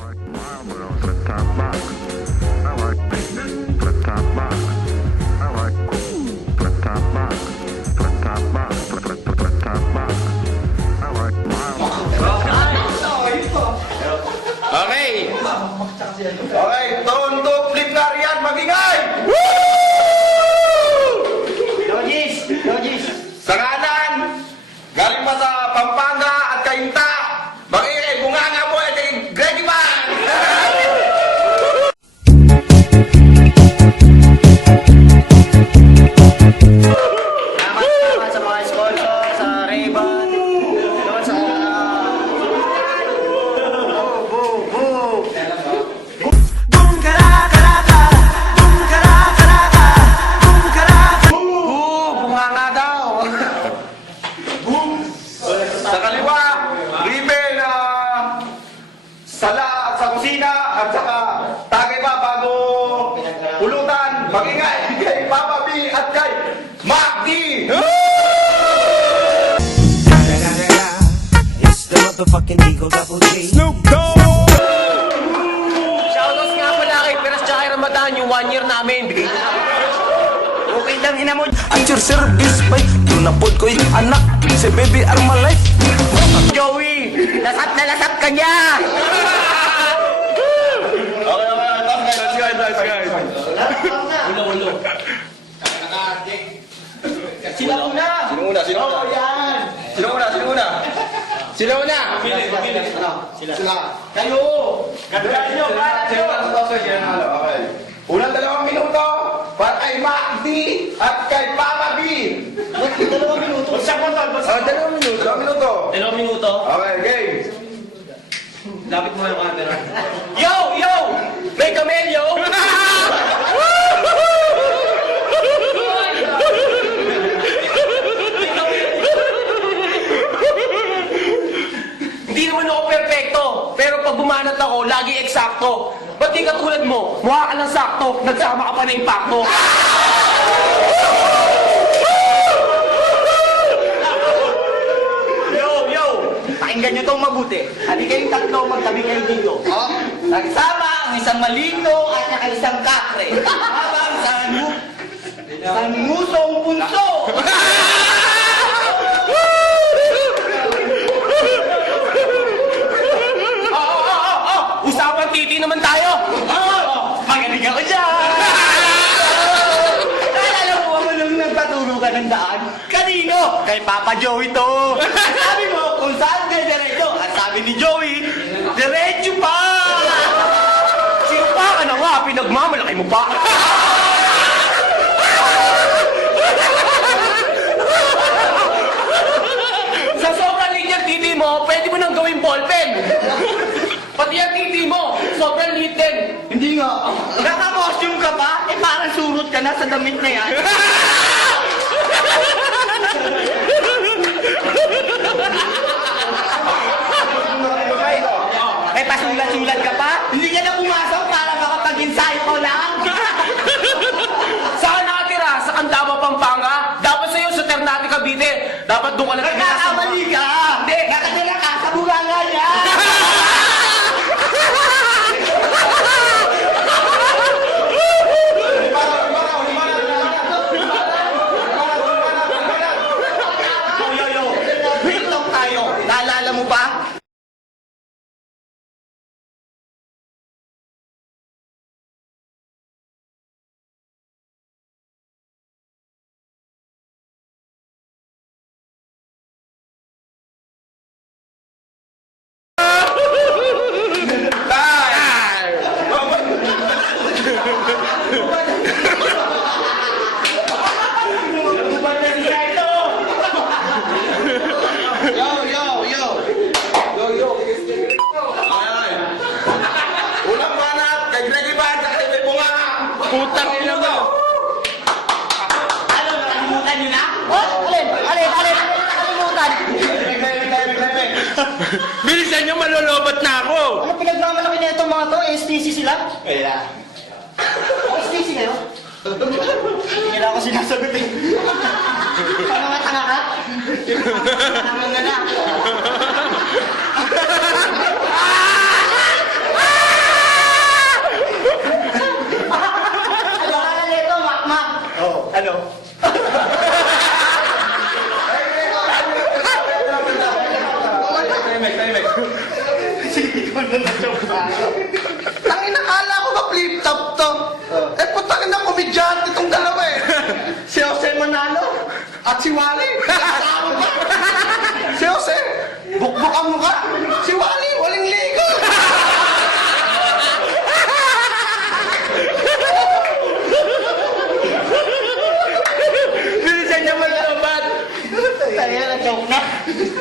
Okay! Okay, tondo flip na riyan, magingay! Dojis! Dojis! Sa kanan, galing pa sa Pampanga at Kainta, magingay, bunganga mo at Greggy Man! Salamat sa mga sponsor, sa Ray-Ban, doon sa... Bunganga daw! Sa kaliwa, ribbon na sala at sa kusina at saka tagay pa bago pulutan, magingay kay Papa B at kay Mac D! It's the motherfucking Eagle Double G. Shoutouts nga pala kay Peras tsaka kay Ramadan, yung 1 year namin. Bigay ko na. Okay lang, ina mo. At your service, bay. Tunapod ko'y anak. Si baby are my life. Joey! Lasat na lasat ka niya! Sila una! Sino una? Sino una? Yan! Sino una? Sino una? Sino una? Sila. Kayo! Gagayan nyo! Okay. Unang 2 minuto para kay Mac D at kay Papa B. 2 minuto. Oh, 2 minuto. 2 minuto. 2 minuto. Okay, game. Lapit mo yung camera. Yo! Yo! May kamelyo! Hindi naman ako perfecto, pero pag bumanat ako, lagi eksakto. Ba't di ka tulad mo? Mukha ka lang sakto, nagsama ka pa na impacto. Yo! Yo! Pakinggan nyo itong mabuti. Hali kayong tatlo, magtabi kayo dito. Nagsama ang isang malino at saka isang kakre. Habang sa ngusong punso. Usapan titi naman tayo. Magaling ako dyan! Naalala mo ba nung nagpaturo ka ng daan? Kanino? Kay Papa Joey to! Sabi mo kung saan kayo diretso? At sabi ni Joey, diretso pa! Sino pa ka na nga? Pinagmamalaki mo pa. Sa sobrang liit yung titi mo, pwede mo nang gawing ballpen. Pati yung titi mo, sobrang liit din. Hindi nga. Naka-costume ka pa? Eh parang surot ka na sa damit na yan. Eh pasulat-sulat ka pa? Hindi ka na pumasok para makapag-ensayo ko lang. Saan nakatira? Sa Candaba, Pampanga? Dapat sa'yo sa Ternate, Cavite. Dapat doon ka lang Nagkakamali ka! Hindi! Nakatira ka sa bunganga niya! Yo! Wait lang tayo! Naalala mo ba? Unang banat kay Greggy Man at kay Bunganga. Putang ina mo. Ano, nakalimutan niyo na? Oh, alin? Nakalimutan! Bilisan nyo, malolobat na ako. Ano pinagmamalaki na itong mga to? STC sila? Kaya. STC kayo? Hindi na ako sinasagot eh. Paano nga tanga ka? Tanga na na. Ikaw na na-choke tayo. Tangin, nakala ko ba flip top to? Eh, putangin na komedyante itong dalawa eh. Si Jose Manalo at si Wally. Kasama pa. Si Jose, bukbuk ang mukha. Si Wally, waling ligo. Bilisan niya maglaban. Tayo na-choke na.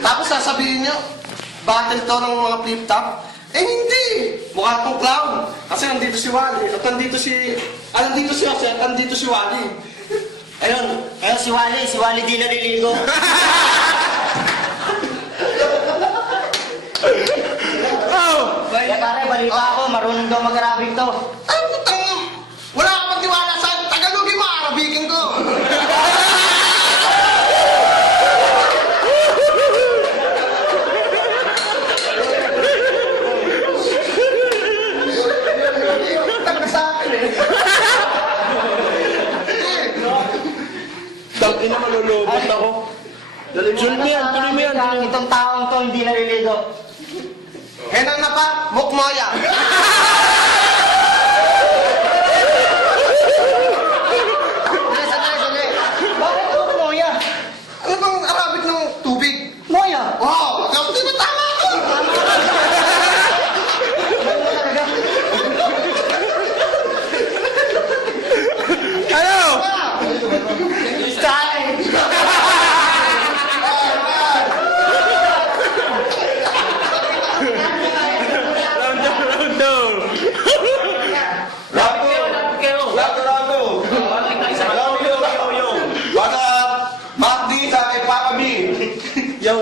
Tapos sasabihin nyo, battle to ng mga flip top? Eh hindi! Mukha tong clown. Kasi nandito si Wally, at nandito si Jose, at nandito si Wally. Ayun, si Wally di naliligo. Kaya pare, balita ako, marunong daw mag-Arabic to. Ay, putang! Wala ka magtiwala sa Tagalogin mo, Arabikin ko. Tanga sa akin eh. Tangin na malulobot ako. Tuloy mo yan, tuloy mo yan. Itong taong to hindi naliligo. Henang na pa, mukmoya. Sandali. Bakit ako moya? Ano bang Arabic ng tubig? Moya? Wow! Di ba tama ako? Ano? Style! Round down. Rago! Lapit kayo. Rago! Balik tayo sa Yo! What's up? Macdi sa kay Papa B. Yo.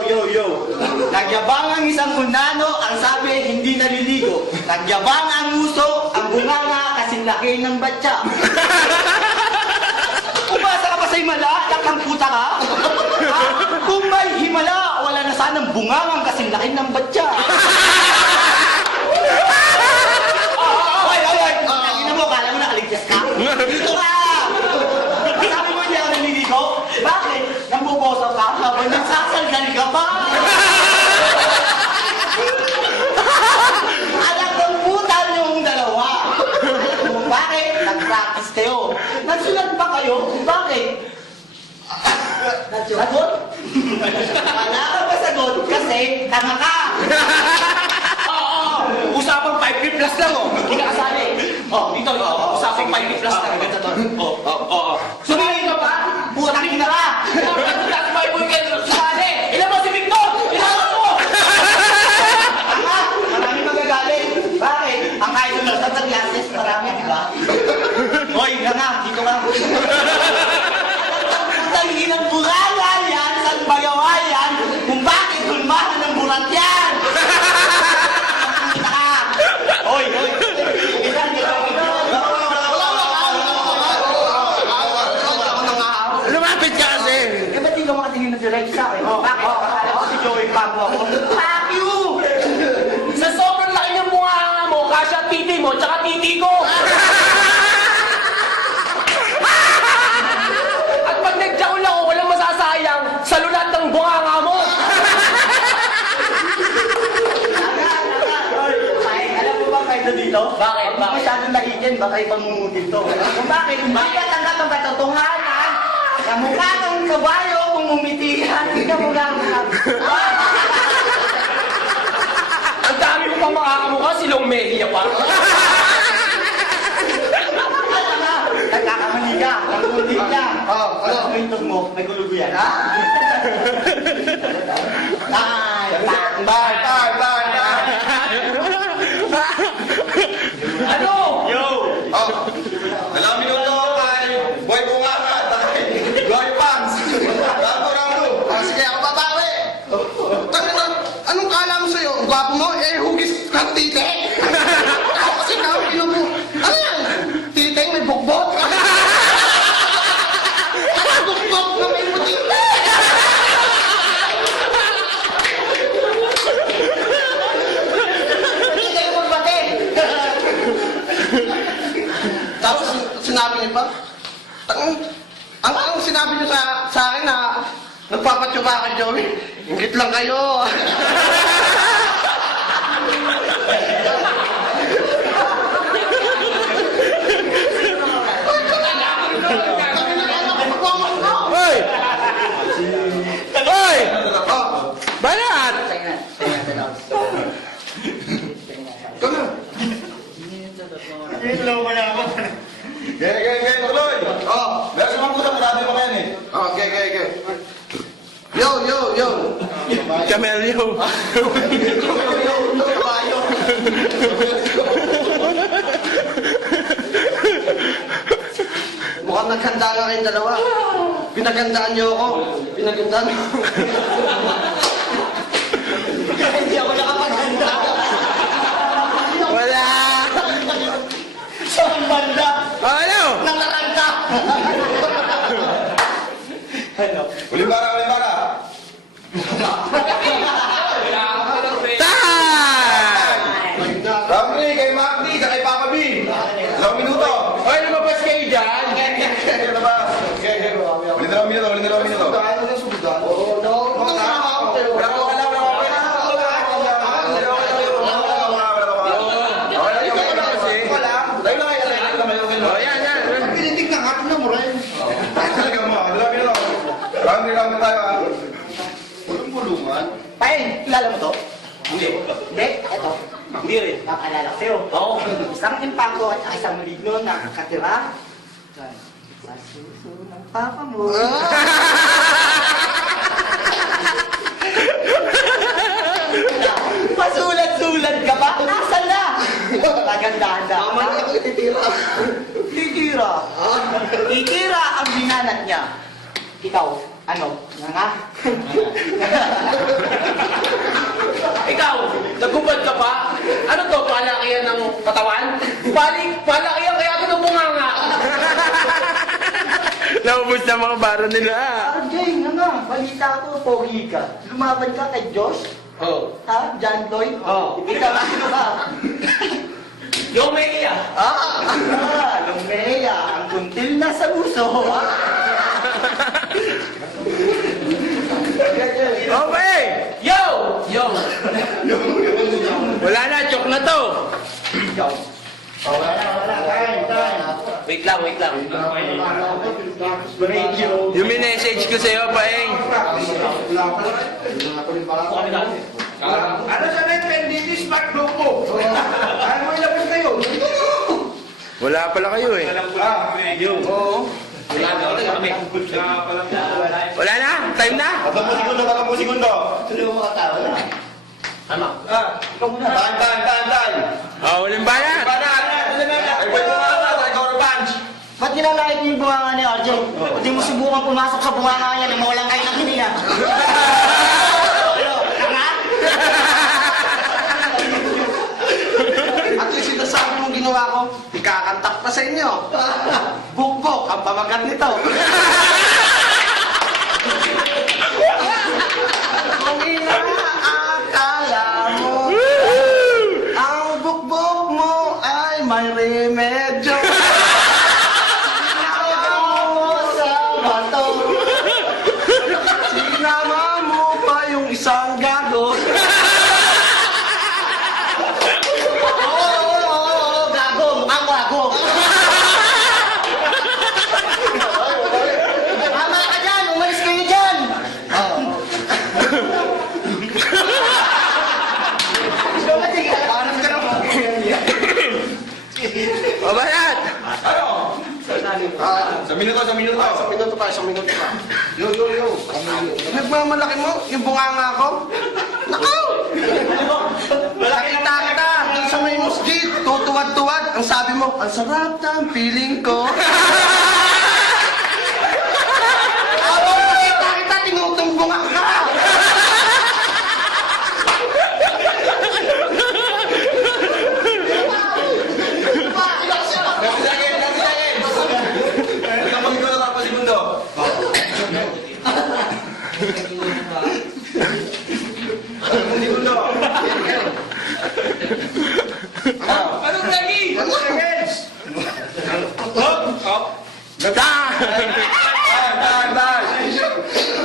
Nagyabang ang isang kunano, ang sabi hindi naliligo. Nagyabang ang uso, ang bunganga kasing laki ng batya. Umasa ka pa sa himala, lakang puta ka? Ha? Kung may himala, wala na sanang bungangang kasing laki ng batya. Hoy! Tangina mo, kala mo nakaligtas ka? Dito ka! Sabi mo hindi ako naliligo? Bakit? Nambuboso ka habang nagsasalgal ka pa? Alam kong puta niyong dalawa. Bakit? Nag-practice kayo. Nagsulat ba kayo? Bakit? Sagot? Wala ka ba sagot? Kasi tanga ka. Oo. Usapang 5K plus lang oh. Hindi ka kasali. Dito. Usapang 5K plus lang. Oo. Sumayin ka pa? Putang ina ka! That's my weekend. Sumali. Ilan mo si Victor? Ilan mo? Tanga! Marami magagalit. Bakit? Ang kahit sumunod sa classes, marami, di ba? Hoy, nga, dito ka. Putang inang burala yan, saan bagawa yan, kung bakit hulmahan ng burat yan! Puta ka! Hoy! Ilan, Lumapit ka kasi. Eh, ba't di ka makatingin na direct sa akin? Bakit? Akala ko si Joey Pang ako. Fuck you! Sa sobrang laki ng bunganga mo, kasya titi mo, tsaka titi ko. At pag nagjaul ako, walang masasayang sa lulat ng bunganga mo. Ay, alam mo ba kayo dito? Bakit? Huwag mo masyadong lahitin, baka ipangungutid to. Kung bakit? Kung hindi ka tanggap ang katotohanan, kamukha ng kabayo kung umitihan, hindi ka mukha Ang dami mo pang makakamukha, silong Mejia pa. Nagkakamali ka, nangungutin ka. Ano? Ano intog mo? May gulugo yan, ha? Ano? Alamin nyo to kay Boy Bunganga at kay Boy Pants. Rago! Sige, ako babawi. Tangin na, anong kala mo sa'yo? Ang gwapo mo? Eh, hugis ng tite. Ako kasi nakapino mo. Ano yan? Titeng may bukbok. Ano bukbok na may puti? Hindi kayo magbate. Tapos sinabi niyo pa, ang sinabi niyo sa akin na nagpapatsuba ka, Joey. Ingit lang kayo. Game, tuloy. Oh, Meron naman po sa marami pa yan eh. okay. Yo. Camelio. Kabayo. Mukhang naghanda nga kayong dalawa. Pinagandaan niyo ako. Pinagandaan niyo. Hindi ako nakapaghanda. Wala. Sa banda. Ano? Nang naranda. Uling bara. Time! Ramri, kay Magdi, sa kay Papa B. 2 minuto. Hoy, lumabas kayo dyan! Ano ba? Uling 2 minuto. Oh, yan. Pinitig na nga na mo rin. Round tayo ah. Walang bulungan. Paeng, kilala mo to? Hindi. Hindi? Ito. Hindi rin. Nakaalala ko sa'yo. Oo. Isang impako at isang maligno na nakatira sa suso ng papa mo. Pasulat-sulat ka ba? Nasaan na? Tagandahan na. Mama na ako ititira. Titira. Titira ang binanat niya. Ikaw, ano? Nga? Ikaw, nagubad ka pa? Ano to, palakihan ng katawan? Palakihan kaya ito ng bunganga. Naubos na mga baro nila. RJ, nga. Balita ko, pogi ka. Lumaban ka kay Josh? Oh. Ha? John Lloyd? Oo. Ikaw, ano ba? Yung Mea. Lumea, ang kuntil na sa uso. Okay! Yo! Yo! Wala na, chok na to. Wait lang. Yung message ko sa'yo, Paeng. Ano sa net, this smart block mo? Ano mo ilabas na yun? Wala pala kayo eh. Wala na? Time na? 30 segundo. Tuloy mo mga tao na. Ano? Ikaw muna. Time. Oh, walang bayad. Ay, pwede mo nga ikaw ang punch. Ba't ginalait niyo yung bunganga ni RJ? Hindi mo subukan pumasok sa bunganga niya nang mawalan kayo ng hininga. Tanga? At yung sinasabi mong ginawa ko, ikakantak pa sa inyo. Bukbok ang pamagat nito. Kung inaakala mo, ang bukbok mo ay may remedyo. Sinama mo sa bato. Sinama mo pa yung isang gago. Oo, gago. Mukhang gago. Tama ka dyan. Umalis kayo dyan. O, bayad. Sa minuto. Isang minuto pa. Yo. Nagmamalaki mo yung bunganga ko? Nako! Nakita kita dun sa may masjid, tutuwad-tuwad. Ang sabi mo, ang sarap ng feeling ko. Habang nakita kita, tinutumbungan ka! Anong lagi?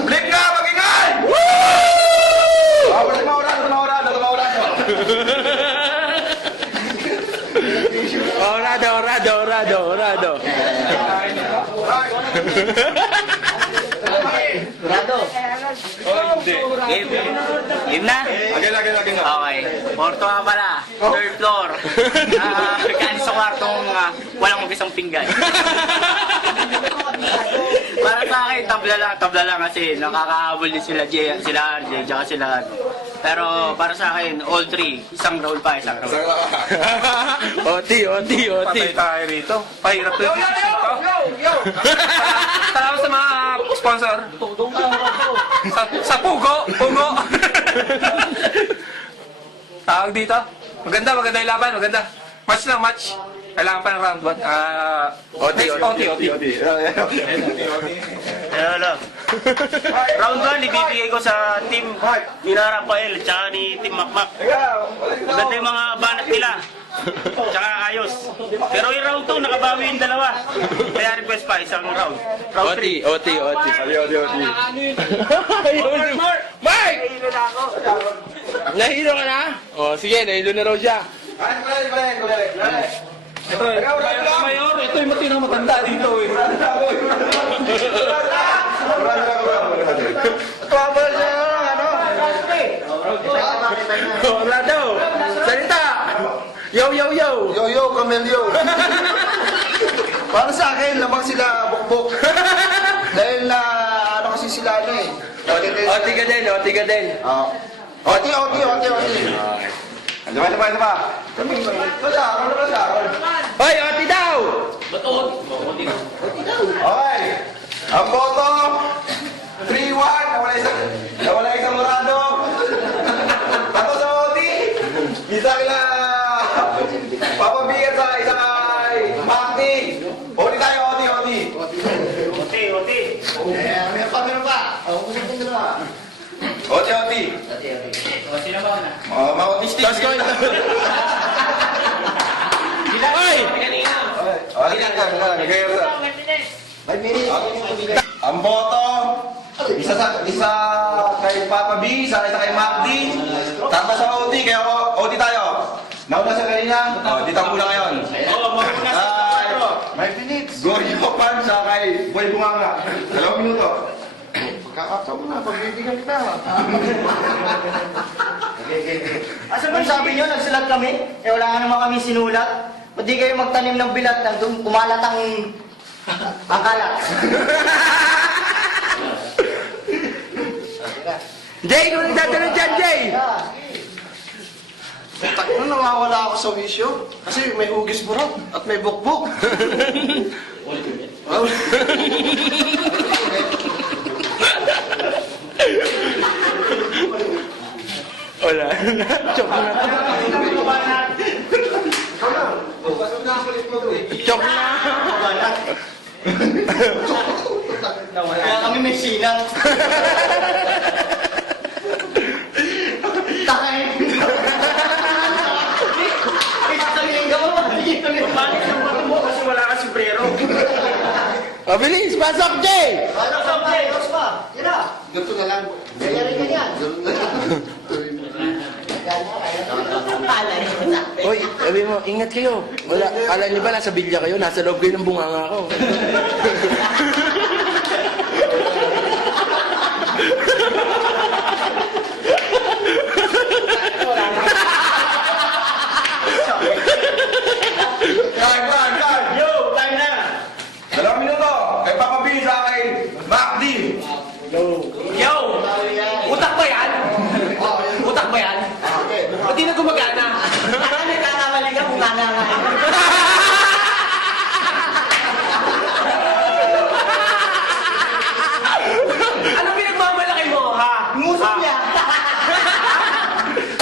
Blip ka, mag-ingay! Wala maurado. Orado. Rado. Game na? Lagay na. Okay. Porto nga pala. Third floor. Ganso kwartong walang mag-isang pinggan. Para sa akin, tabla lang kasi nakakahabol din sila sila RJ, tsaka sila ano. Pero para sa akin, all three, isang roll pa, isang roll. Oti. Patay tayo rito. Pahirap na dito. Salamat sa mga sponsor. Sa Pugo. Tawag dito. Maganda yung laban, maganda. Match lang, match. Kailangan pa ng round 1. Oti. Hello. Round 1, ibibigay ko sa team Nina Rafael, tsaka ni Team Makmak. Maganda yung mga banat nila. Tsaka ayos. Pero yung round 2, nakabawi yung dalawa. Kaya request pa, isang round. Round 3. Oti. Mike! Nahilo ka na? O, sige, nahilo na raw siya. Ito, Mayor, ito yung matinang matanda dito eh. Wala daw. Salita. Yo. Yo, Camelio. Para sa akin, lamang sila bukbok. Dahil na, ano kasi sila ano eh. Oti ka din. Oti. Ano ba? Hoy, oti daw! Okay. Ang boto, 3-1. Nawala isang Morado. Ako sa Oti. Isa kila papabigat sa isa kay Makti. Oti tayo, Oti. May pamero pa. Usapin dalawa. Oti. Mautistik. Tapos ko Hoy! Ang boto, isa kay Papa B, isa kay Macdi, tatlo sa OT, kaya OT tayo. Nauna sa kanina, dito ang kulang ngayon. May minutes. Goryo Pan sa kay Boy Bunganga. 2 minuto. Kakataon na, pagbibigyan kita. Asa ba sabi nyo, nagsulat kami? Eh wala nga naman kami sinulat. Ba't di kayo magtanim ng bilat na kumalat ang kalat? Jay, ikaw nang dadalo dyan, Jay! Tak na nawawala ako sa wisyo. Kasi may hugis burot at may bukbuk. Wala. Chok na. Chok na. Kaya kami may sinang. Takay! Isasabihin ka ba? Bakit ang bato mo? Kasi wala ka sombrero. Mabilis, pasok, Jay! Wala ka ba? Ayos pa. Tira. Ganito na lang. Kaya rin ganyan. Ganun na lang. Hoy, sabi mo, ingat kayo. Wala, kala niyo ba nasa bilya kayo? Nasa loob kayo ng bunganga ko. Time. Yo, time na. 2 minuto. Kay Papa B sa kay Macdi. Yo! Utak ba yan? Utak ba yan? Ba't di na gumagana? Ano nagkakamali ka kung nanangain? Ano pinagmamalaki mo, ha? Nguso niya.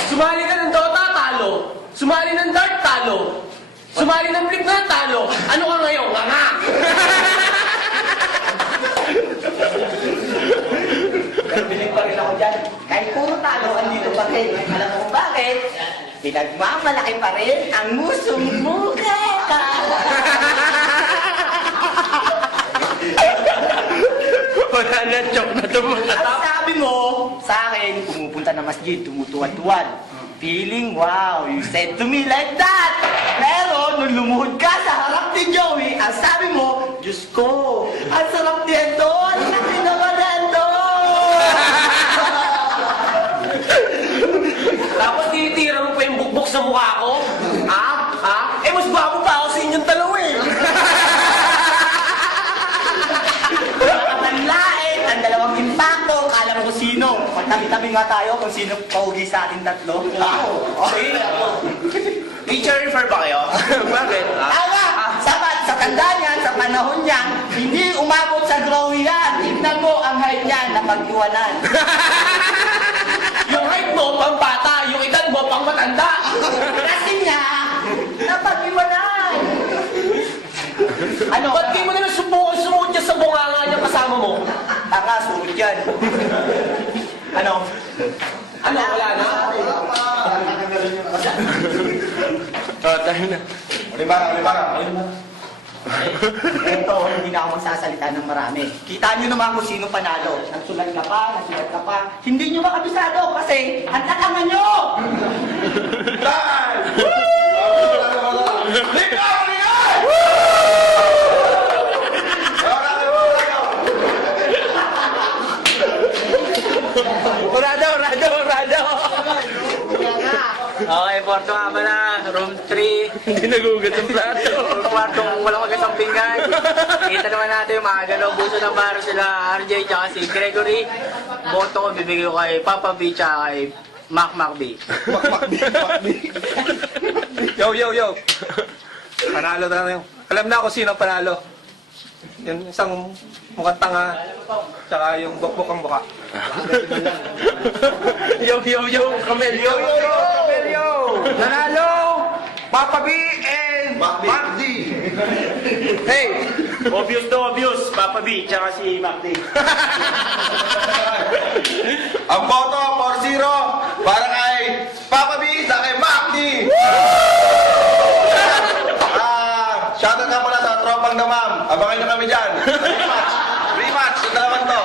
Sumali ka ng Dota, talo. Sumali ng Dart, talo. Sumali ng Flip na, talo. Ano ka ngayon? Nga! Pero binig pa rin ako dyan. Kahit puro talo, andito pa rin. Alam mo kung bakit? Pinagmamalaki pa rin ang ngusong mukha ka. Wala na, chok na ito mga Ang sabi mo sa akin, pumupunta na masjid, tumutuwad-tuwad. Feeling, wow, you said to me like that. Pero nung lumuhod ka sa harap ni Joey, ang sabi mo, Diyos ko, ang sarap nito, ang laki naman nito. Tapos tinitira mo pa yung bukbok sa mukha ko? Ha? Ha? Eh, mas bago pa ako yung dalawa eh. Nakapanlain ang dalawang impacto, kala mo kung sino. Magtabi-tabi nga tayo kung sino paugi sa ating tatlo. Okay. Nature refer ba kayo? Bakit? Tama! Sapat sa tanda niyan, sa panahon niyan, hindi umabot sa drawing yan. Tignan mo ang height niyan na pag-iwanan. Yung height mo, pang bata. Yung edad mo, pang matanda. Kasi niya, napag-iwanan. Ano? Ba't di mo na nasubukan sumut niya sa bunganga niya kasama mo? Tanga, surut yan. Ano? Ano, wala na? Ulimara. Ito, hindi na ako magsasalita ng marami. Kita nyo naman kung sino panalo. Nagsulat ka pa. Hindi nyo makabisado kasi ang tatanga nyo! Dahil! Ligaw! Rado! Okay, Porto nga pala, room 3. Hindi nagugat ang plato. Kwartong walang magasang pinggan. Kita naman natin yung mga galaw buso ng baro sila, RJ tsaka si Gregory. Boto ko bibigay ko kay Papa B tsaka kay Mac B. Yo! Panalo na yun. Alam na ako sino panalo. Yung isang mukhang tanga, tsaka yung bukbok ang buka. Yo, Camelio! Camelio! Nanalo! Papa B and Mac D! Hey! Obvious to obvious, Papa B, tsaka si Mac D. Ang boto, 4-0, para kay Papa B sa kay Mac D! Shoutout nga muna sa tropang damam. Abangan nyo kami dyan. Rematch. Ito naman to.